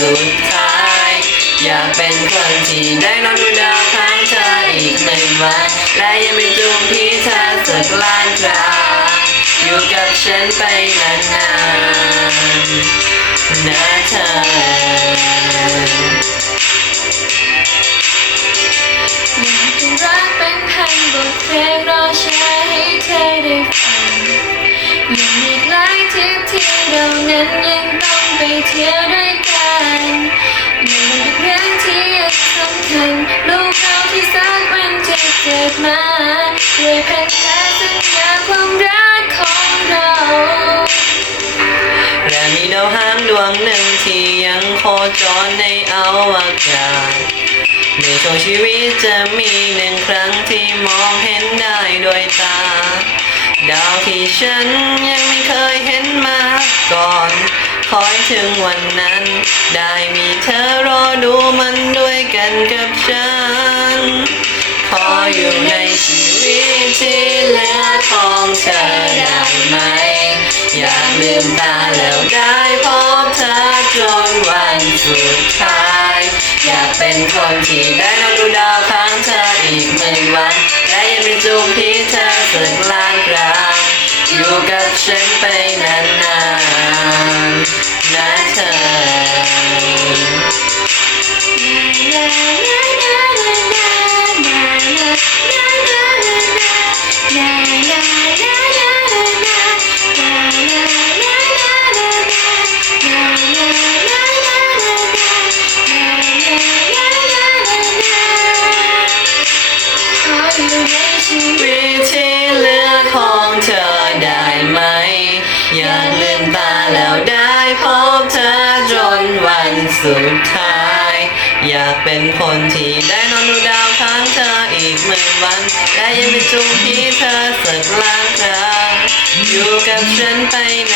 สุดท้าย อยากเป็นคนที่ได้นอนดูดาวข้างเธออีกหนึ่งวันและยังไม่จูงพี่เธอสักล้านคราอยู่กับฉันไปนานๆนะเธออยากจะรักเป็นพันบทเพลงรอแชร์ให้เธอได้ฟังยังอีกหลายทริปที่เรานั้นยังต้องไปเที่ยวด้วยกัน ยังเป็นเรื่องที่ยังสำคัญลูกเราที่สักวันจะเกิดมาด้วยพันธสัญญาความรักของเราและมีดาวหางดวงหนึ่งที่ยังโคจรในอวกาศในช่วงชีวิตจะมีหนึ่งครั้งที่มองเห็นได้ด้วยตา ดาวที่ฉันยังไม่เคยเห็นมา คอยถึงวันนั้น ได้มีเธอรอดูมันด้วยกันกับฉัน ขออยู่ในชีวิตที่เหลือของเธอได้ไหม อยากลืมตาแล้วได้พบเธอจนวันสุดท้าย อยากเป็นคนที่ได้นอนดูดาวข้างเธออีกหมื่นวัน และยังเป็นจูบที่เธอ แล้วได้พบเธอจนวันสุดท้าย อยากเป็นคนที่ได้นอนดูดาวข้างเธออีกหมื่นวัน และยังเป็นจูงที่เธอสักล้างครั้งอยู่กับฉันไปนาน